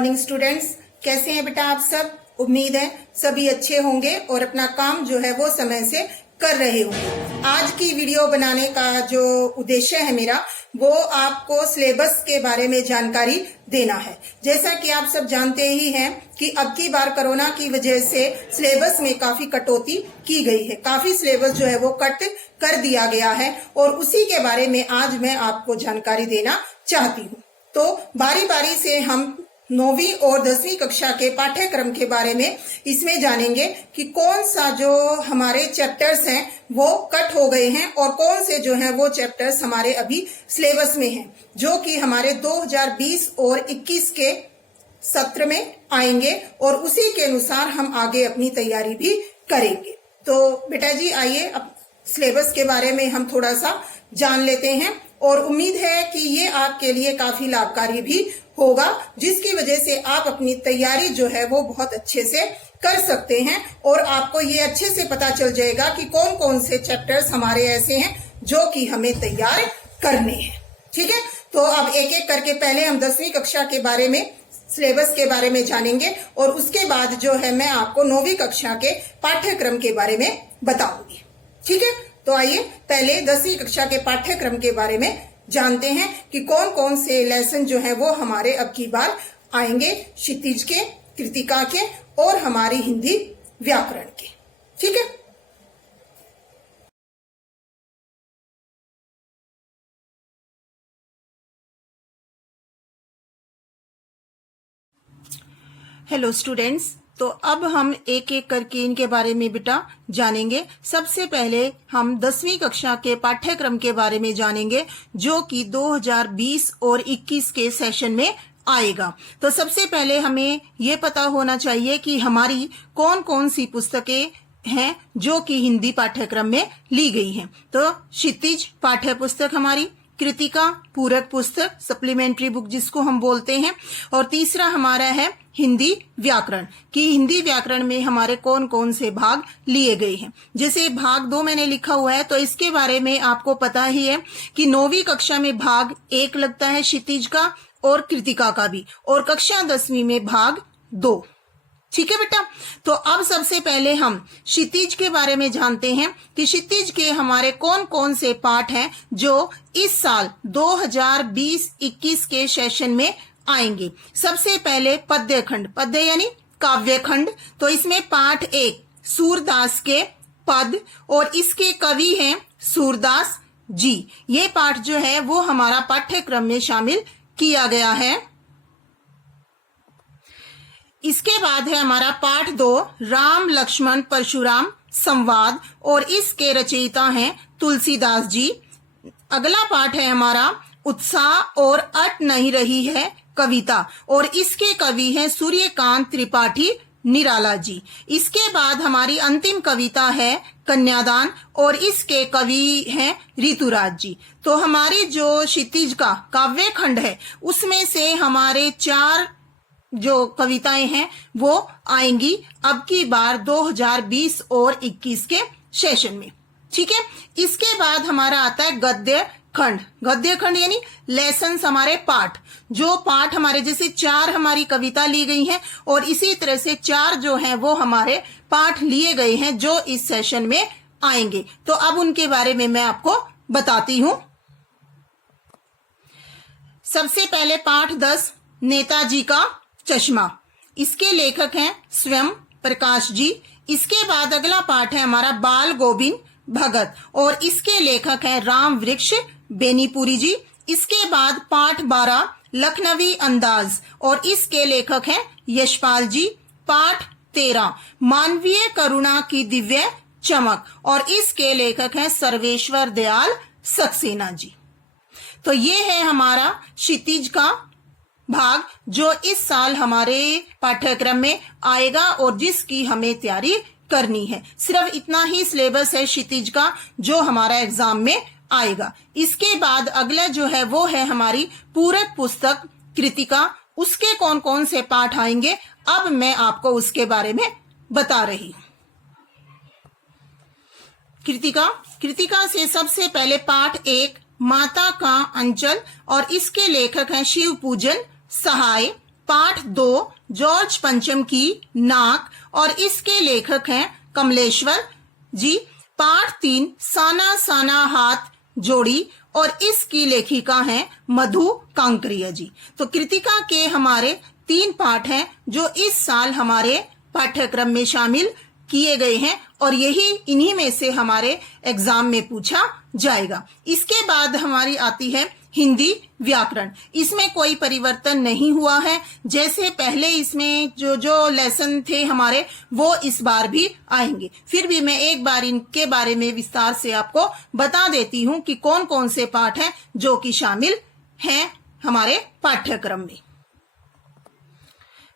Morning students, कैसे हैं बेटा आप सब। उम्मीद है सभी अच्छे होंगे और अपना काम जो है वो समय से कर रहे होंगे। आज की वीडियो बनाने का जो उद्देश्य है मेरा, वो आपको सिलेबस के बारे में जानकारी देना है। जैसा कि आप सब जानते ही हैं कि अब की बार कोरोना की वजह से सिलेबस में काफी कटौती की गई है, काफी सिलेबस जो है वो कट कर दिया गया है और उसी के बारे में आज मैं आपको जानकारी देना चाहती हूँ। तो बारी बारी से हम 9वीं और 10वीं कक्षा के पाठ्यक्रम के बारे में इसमें जानेंगे कि कौन सा जो हमारे चैप्टर्स हैं वो कट हो गए हैं और कौन से जो हैं वो चैप्टर्स हमारे अभी सिलेबस में हैं, जो कि हमारे 2020 और 21 के सत्र में आएंगे और उसी के अनुसार हम आगे अपनी तैयारी भी करेंगे। तो बेटा जी आइए अब सिलेबस के बारे में हम थोड़ा सा जान लेते हैं और उम्मीद है कि ये आपके लिए काफी लाभकारी भी होगा, जिसकी वजह से आप अपनी तैयारी जो है वो बहुत अच्छे से कर सकते हैं और आपको ये अच्छे से पता चल जाएगा कि कौन कौन से चैप्टर्स हमारे ऐसे हैं जो कि हमें तैयार करने हैं। ठीक है, तो अब एक एक करके पहले हम 10वीं कक्षा के बारे में, सिलेबस के बारे में जानेंगे और उसके बाद जो है मैं आपको 9वीं कक्षा के पाठ्यक्रम के बारे में बताऊंगी। ठीक है, तो आइए पहले 10वीं कक्षा के पाठ्यक्रम के बारे में जानते हैं कि कौन कौन से लेसन जो है वो हमारे अब की बार आएंगे, क्षितिज के, कृतिका के और हमारी हिंदी व्याकरण के। ठीक है, हेलो स्टूडेंट्स, तो अब हम एक एक करके इनके बारे में बेटा जानेंगे। सबसे पहले हम 10वीं कक्षा के पाठ्यक्रम के बारे में जानेंगे, जो कि 2020 और 21 के सेशन में आएगा। तो सबसे पहले हमें ये पता होना चाहिए कि हमारी कौन कौन सी पुस्तकें हैं जो कि हिंदी पाठ्यक्रम में ली गई हैं। तो क्षितिज पाठ्य पुस्तक हमारी, कृतिका पूरक पुस्तक, सप्लीमेंट्री बुक जिसको हम बोलते हैं, और तीसरा हमारा है हिंदी व्याकरण कि हिंदी व्याकरण में हमारे कौन कौन से भाग लिए गए हैं। जैसे भाग 2 मैंने लिखा हुआ है, तो इसके बारे में आपको पता ही है कि 9वीं कक्षा में भाग 1 लगता है क्षितिज का और कृतिका का भी, और कक्षा 10वीं में भाग 2। ठीक है बेटा, तो अब सबसे पहले हम क्षितिज के बारे में जानते हैं कि क्षितिज के हमारे कौन कौन से पाठ हैं जो इस साल 2020-21 के सेशन में आएंगे। सबसे पहले पद्य खंड, पद्य यानी काव्य खंड, तो इसमें पाठ 1 सूरदास के पद और इसके कवि हैं सूरदास जी। ये पाठ जो है वो हमारा पाठ्यक्रम में शामिल किया गया है। इसके बाद है हमारा पाठ 2 राम लक्ष्मण परशुराम संवाद और इसके रचयिता हैं तुलसीदास जी। अगला पाठ है हमारा उत्साह और अट नहीं रही है कविता और इसके कवि हैं सूर्यकांत त्रिपाठी निराला जी। इसके बाद हमारी अंतिम कविता है कन्यादान और इसके कवि हैं ऋतुराज जी। तो हमारी जो क्षितिज का काव्य खंड है उसमें से हमारे 4 जो कविताएं हैं वो आएंगी अब की बार 2020 और 21 के सेशन में। ठीक है, इसके बाद हमारा आता है गद्य खंड। गद्य खंड यानी लेसन, हमारे पाठ, जो पाठ हमारे जैसे 4 हमारी कविता ली गई हैं और इसी तरह से 4 जो हैं वो हमारे पाठ लिए गए हैं जो इस सेशन में आएंगे। तो अब उनके बारे में मैं आपको बताती हूं। सबसे पहले पाठ 10 नेताजी का चश्मा, इसके लेखक हैं स्वयं प्रकाश जी। इसके बाद अगला पाठ है हमारा बाल गोविंद भगत और इसके लेखक हैं राम वृक्ष बेनीपुरी जी। इसके बाद पाठ 12 लखनवी अंदाज और इसके लेखक हैं यशपाल जी। पाठ 13 मानवीय करुणा की दिव्य चमक और इसके लेखक हैं सर्वेश्वर दयाल सक्सेना जी। तो ये है हमारा क्षितिज का भाग जो इस साल हमारे पाठ्यक्रम में आएगा और जिसकी हमें तैयारी करनी है। सिर्फ इतना ही सिलेबस है क्षितिज का जो हमारा एग्जाम में आएगा। इसके बाद अगला जो है वो है हमारी पूरक पुस्तक कृतिका। उसके कौन कौन से पाठ आएंगे अब मैं आपको उसके बारे में बता रही हूं। कृतिका से सबसे पहले पाठ 1 माता का अंचल और इसके लेखक हैं शिव पूजन सहाय। पाठ 2 जॉर्ज पंचम की नाक और इसके लेखक हैं कमलेश्वर जी। पाठ 3 साना साना हाथ जोड़ी और इसकी लेखिका हैं मधु कांकरिया जी। तो कृतिका के हमारे 3 पाठ हैं जो इस साल हमारे पाठ्यक्रम में शामिल किए गए हैं और यही इन्हीं में से हमारे एग्जाम में पूछा जाएगा। इसके बाद हमारी आती है हिंदी व्याकरण। इसमें कोई परिवर्तन नहीं हुआ है, जैसे पहले इसमें जो लेसन थे हमारे वो इस बार भी आएंगे। फिर भी मैं एक बार इनके बारे में विस्तार से आपको बता देती हूं कि कौन कौन से पाठ हैं जो कि शामिल हैं हमारे पाठ्यक्रम में।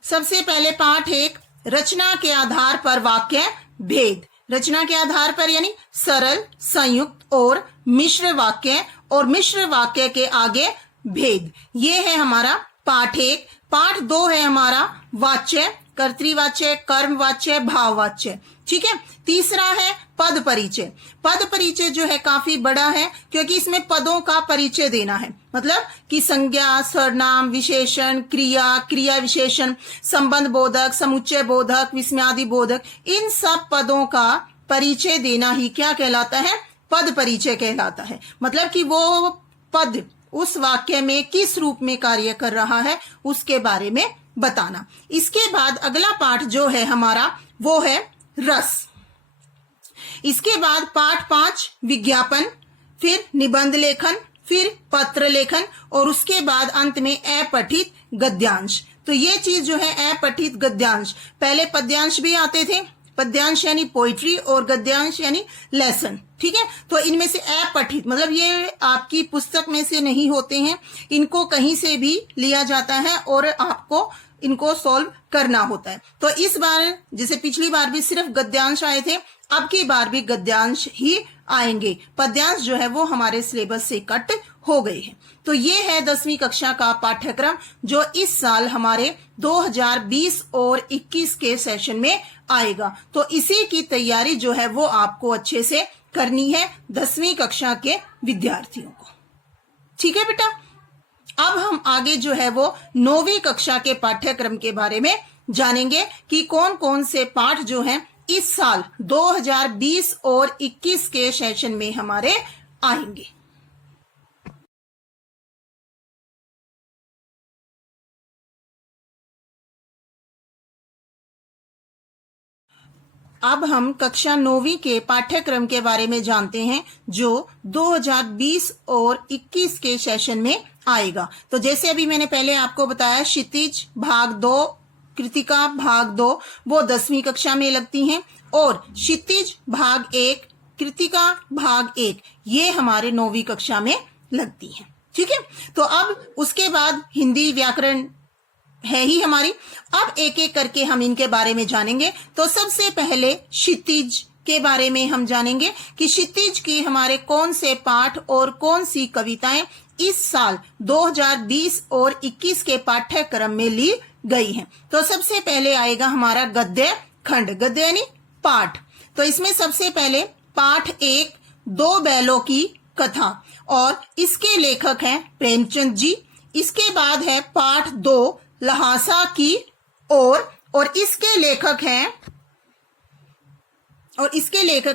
सबसे पहले पाठ 1 रचना के आधार पर वाक्य भेद। रचना के आधार पर यानी सरल, संयुक्त और मिश्र वाक्य और मिश्र वाक्य के आगे भेद। ये है हमारा पाठ 1। पाठ 2 है हमारा वाच्य, कर्तृवाच्य, कर्मवाच्य, भाववाच्य। ठीक है। तीसरा है पद परिचय। पद परिचय जो है काफी बड़ा है क्योंकि इसमें पदों का परिचय देना है, मतलब कि संज्ञा, सर्वनाम, विशेषण, क्रिया, क्रिया विशेषण, संबंध बोधक, समुच्चय बोधक, विस्मयादि बोधक, इन सब पदों का परिचय देना ही क्या कहलाता है? पद परिचय कहलाता है। मतलब कि वो पद उस वाक्य में किस रूप में कार्य कर रहा है उसके बारे में बताना। इसके बाद अगला पाठ जो है हमारा वो है रस। इसके बाद पाठ 5 विज्ञापन, फिर निबंध लेखन, फिर पत्र लेखन और उसके बाद अंत में अपठित गद्यांश। तो ये चीज जो है अपठित गद्यांश, पहले पद्यांश भी आते थे, पद्यांश यानी पोइट्री और गद्यांश यानी लेसन। ठीक है। तो इनमें से अपठित मतलब ये आपकी पुस्तक में से नहीं होते हैं, इनको कहीं से भी लिया जाता है और आपको इनको सॉल्व करना होता है। तो इस बार जैसे पिछली बार भी सिर्फ गद्यांश आए थे, अब की बार भी गद्यांश ही आएंगे। पद्यांश जो है वो हमारे सिलेबस से कट हो गए हैं। तो ये है 10वीं कक्षा का पाठ्यक्रम जो इस साल हमारे 2020 और 21 के सेशन में आएगा। तो इसी की तैयारी जो है वो आपको अच्छे से करनी है 10वीं कक्षा के विद्यार्थियों को। ठीक है बेटा। अब हम आगे जो है वो 9वीं कक्षा के पाठ्यक्रम के बारे में जानेंगे कि कौन कौन से पाठ जो हैं इस साल 2020 और 21 के सेशन में हमारे आएंगे। अब हम कक्षा 9वीं के पाठ्यक्रम के बारे में जानते हैं जो 2020 और 21 के सेशन में आएगा। तो जैसे अभी मैंने पहले आपको बताया क्षितिज भाग 2, कृतिका भाग 2 वो 10वीं कक्षा में लगती हैं और क्षितिज भाग 1, कृतिका भाग 1 ये हमारे 9वीं कक्षा में लगती हैं। ठीक है। तो अब उसके बाद हिंदी व्याकरण है ही हमारी। अब एक एक करके हम इनके बारे में जानेंगे। तो सबसे पहले क्षितिज के बारे में हम जानेंगे कि क्षितिज की हमारे कौन से पाठ और कौन सी कविताएं इस साल 2020 और 21 के पाठ्यक्रम में ली गई हैं। तो सबसे पहले आएगा हमारा गद्य खंड, गद्य यानी पाठ। तो इसमें सबसे पहले पाठ 1 2 बैलों की कथा और इसके लेखक हैं प्रेमचंद जी। इसके बाद है पाठ 2 लहासा की और इसके लेखक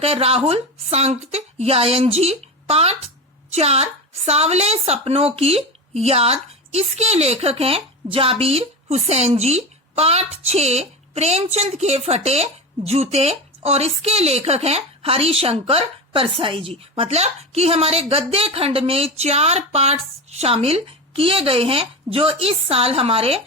हैं राहुल सांकृत्यायन जी। पाठ 4 सावले सपनों की याद, इसके लेखक हैं जाबिर हुसैन जी। पाठ 6 प्रेमचंद के फटे जूते और इसके लेखक हैं हरिशंकर परसाई जी। मतलब कि हमारे गद्य खंड में 4 पाठ शामिल किए गए हैं जो इस साल हमारे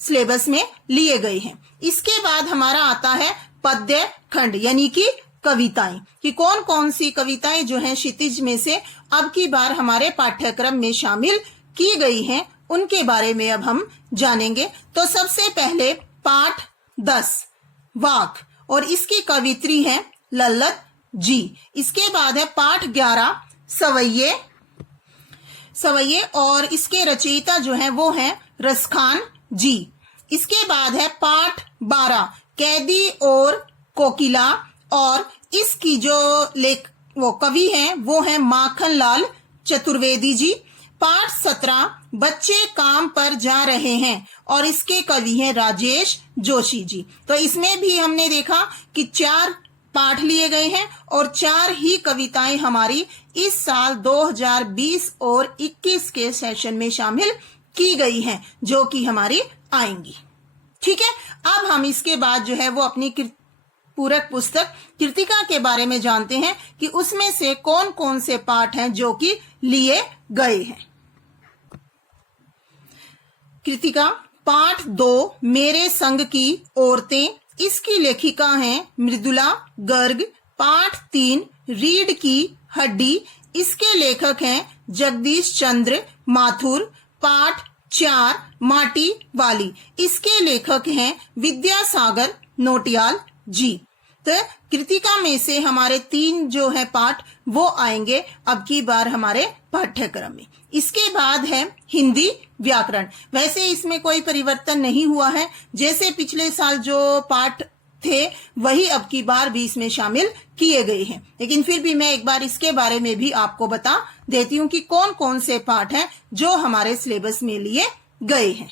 सिलेबस में लिए गए हैं। इसके बाद हमारा आता है पद्य खंड यानी कि कविताएं, कि कौन कौन सी कविताएं जो हैं क्षितिज में से अब की बार हमारे पाठ्यक्रम में शामिल की गई हैं उनके बारे में अब हम जानेंगे। तो सबसे पहले पाठ 10 वाक और इसकी कवित्री है लल्लत जी। इसके बाद है पाठ 11 सवैये और इसके रचयिता जो है वो है रसखान जी। इसके बाद है पाठ 12 कैदी और कोकिला और इसकी जो वो कवि हैं वो है माखन लाल चतुर्वेदी जी। पाठ 17 बच्चे काम पर जा रहे हैं और इसके कवि हैं राजेश जोशी जी। तो इसमें भी हमने देखा कि 4 पाठ लिए गए हैं और 4 ही कविताएं हमारी इस साल 2020 और 21 के सेशन में शामिल की गई हैं, जो कि हमारी आएंगी। ठीक है, अब हम इसके बाद जो है वो अपनी पूरक पुस्तक कृतिका के बारे में जानते हैं कि उसमें से कौन कौन से पाठ हैं जो कि लिए गए हैं। कृतिका पाठ 2 मेरे संग की औरतें, इसकी लेखिका हैं मृदुला गर्ग। पाठ 3 रीढ़ की हड्डी, इसके लेखक हैं जगदीश चंद्र माथुर। पाठ 4 माटी वाली, इसके लेखक हैं विद्यासागर नोटियाल जी। तो कृतिका में से हमारे 3 जो है पाठ वो आएंगे अब की बार हमारे पाठ्यक्रम में। इसके बाद है हिंदी व्याकरण। वैसे इसमें कोई परिवर्तन नहीं हुआ है, जैसे पिछले साल जो पाठ थे वही अब की बार भी इसमें शामिल किए गए हैं, लेकिन फिर भी मैं एक बार इसके बारे में भी आपको बता देती हूँ कि कौन कौन से पाठ हैं जो हमारे सिलेबस में लिए गए हैं।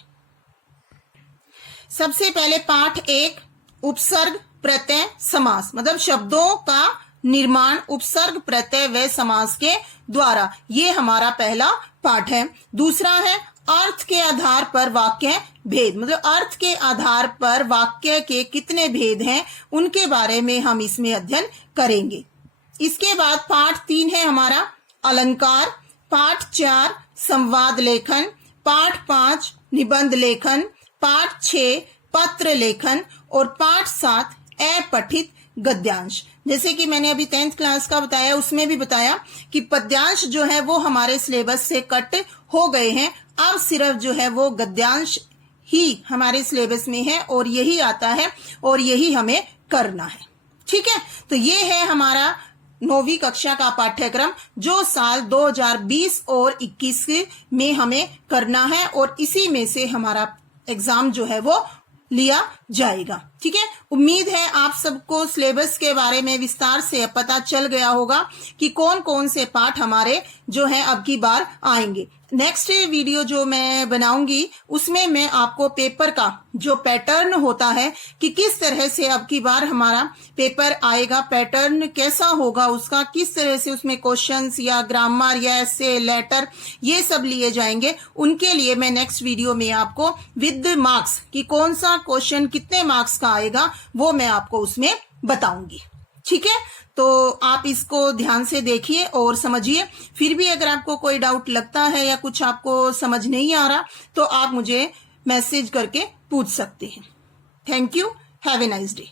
सबसे पहले पाठ 1 उपसर्ग प्रत्यय समास, मतलब शब्दों का निर्माण उपसर्ग प्रत्यय व समास के द्वारा, ये हमारा पहला पाठ है। दूसरा है अर्थ के आधार पर वाक्य भेद, मतलब अर्थ के आधार पर वाक्य के कितने भेद हैं उनके बारे में हम इसमें अध्ययन करेंगे। इसके बाद पाठ 3 है हमारा अलंकार। पाठ 4 संवाद लेखन। पाठ 5 निबंध लेखन। पाठ 6 पत्र लेखन और पाठ 7 अपठित गद्यांश। जैसे कि मैंने अभी 10th क्लास का बताया, उसमें भी बताया कि पद्यांश जो है वो हमारे सिलेबस से कट हो गए हैं, अब सिर्फ जो है वो गद्यांश ही हमारे सिलेबस में है और यही आता है और यही हमें करना है। ठीक है, तो ये है हमारा 9वीं कक्षा का पाठ्यक्रम जो साल 2020 और 21 में हमें करना है और इसी में से हमारा एग्जाम जो है वो लिया जाएगा। ठीक है, उम्मीद है आप सबको सिलेबस के बारे में विस्तार से पता चल गया होगा कि कौन कौन से पाठ हमारे जो है अब की बार आएंगे। नेक्स्ट वीडियो जो मैं बनाऊंगी उसमें मैं आपको पेपर का जो पैटर्न होता है कि किस तरह से अब की बार हमारा पेपर आएगा, पैटर्न कैसा होगा उसका, किस तरह से उसमें क्वेश्चंस या ग्रामर या ऐसे लेटर ये सब लिए जाएंगे, उनके लिए मैं नेक्स्ट वीडियो में आपको विद मार्क्स कि कौन सा क्वेश्चन कितने मार्क्स का आएगा वो मैं आपको उसमें बताऊंगी। ठीक है, तो आप इसको ध्यान से देखिए और समझिए। फिर भी अगर आपको कोई डाउट लगता है या कुछ आपको समझ नहीं आ रहा तो आप मुझे मैसेज करके पूछ सकते हैं। Thank you, have a nice day.